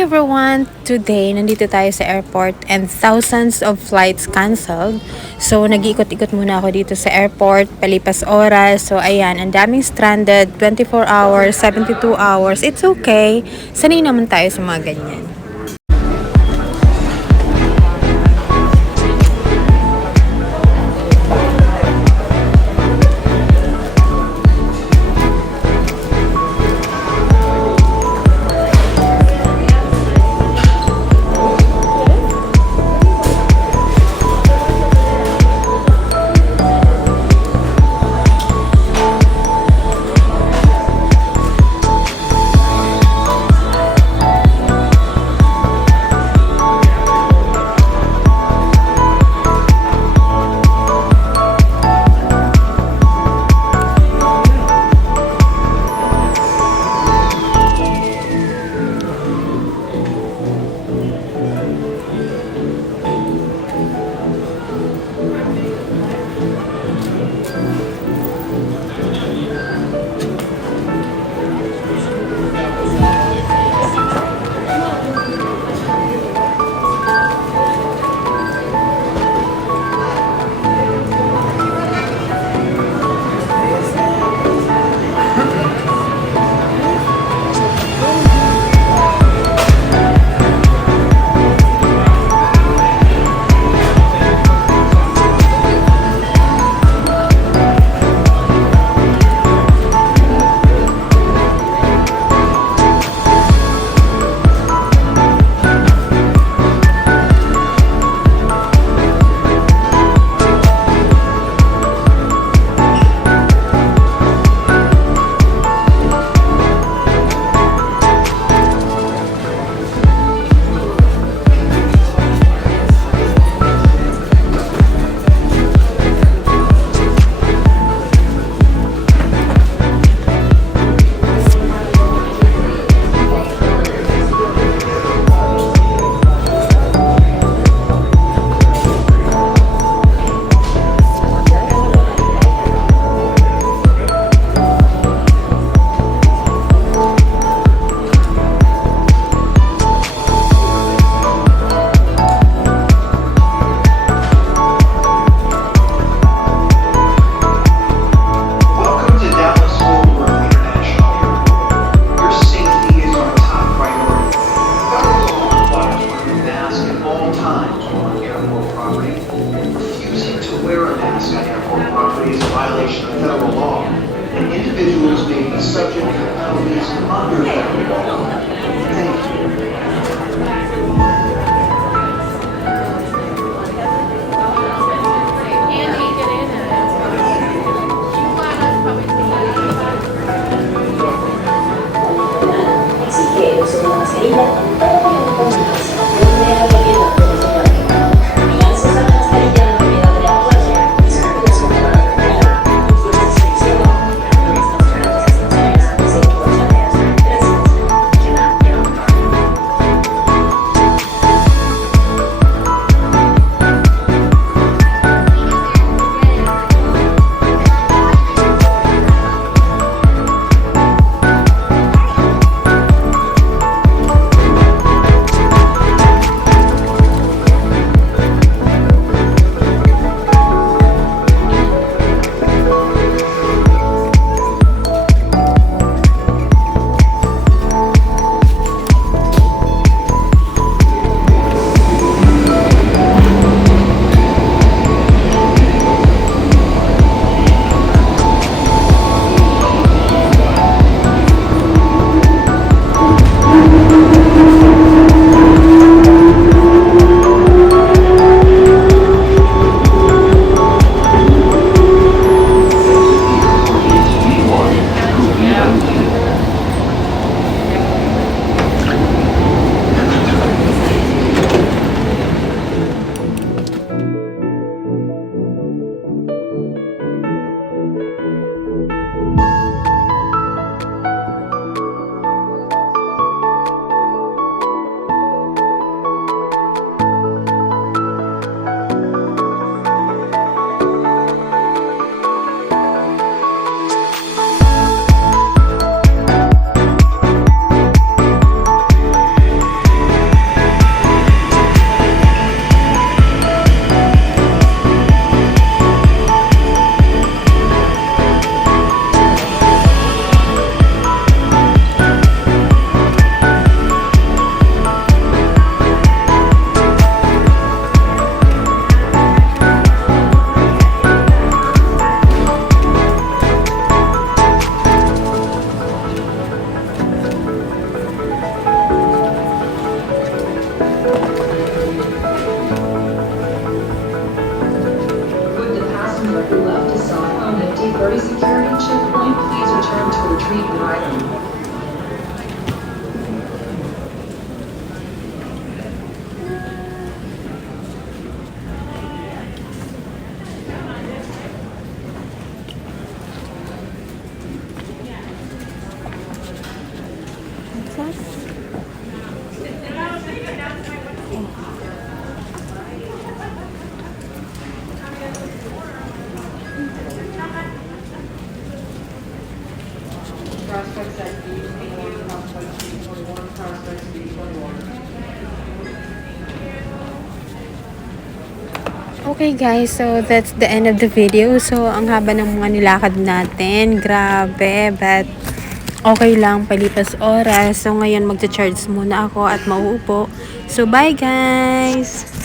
everyone! Today, nandito tayo sa airport and thousands of flights canceled. So, nag-iikot-ikot muna ako dito sa airport, palipas oras. So, ayan, ang daming stranded, 24 hours, 72 hours. It's okay. Sanay naman tayo sa mga ganyan. Welcome to Dallas Fort Worth International Airport. Your safety is our top priority. Federal law requires wearing a mask at all times while on airport property. Refusing to wear a mask on airport property is a violation of federal law, and individuals may be subject to penalties under federal law. Thank you. Así que los ciudadanos querían en todo momento comunicarse con la propiedad de los ciudadanos. Amigas, usar la mascarilla en la propiedad de la playa y sus medidas contra la enfermedad. Fue una restricción. No es nuestra noticia sin gracias. Prospects at B21, prospects B21, prospects B21. Okay guys, so that's the end of the video. So, ang haba ng mga nilakad natin. Grabe, but okay lang, palipas oras. So, ngayon magcha-charge muna ako at mauupo. So, bye guys!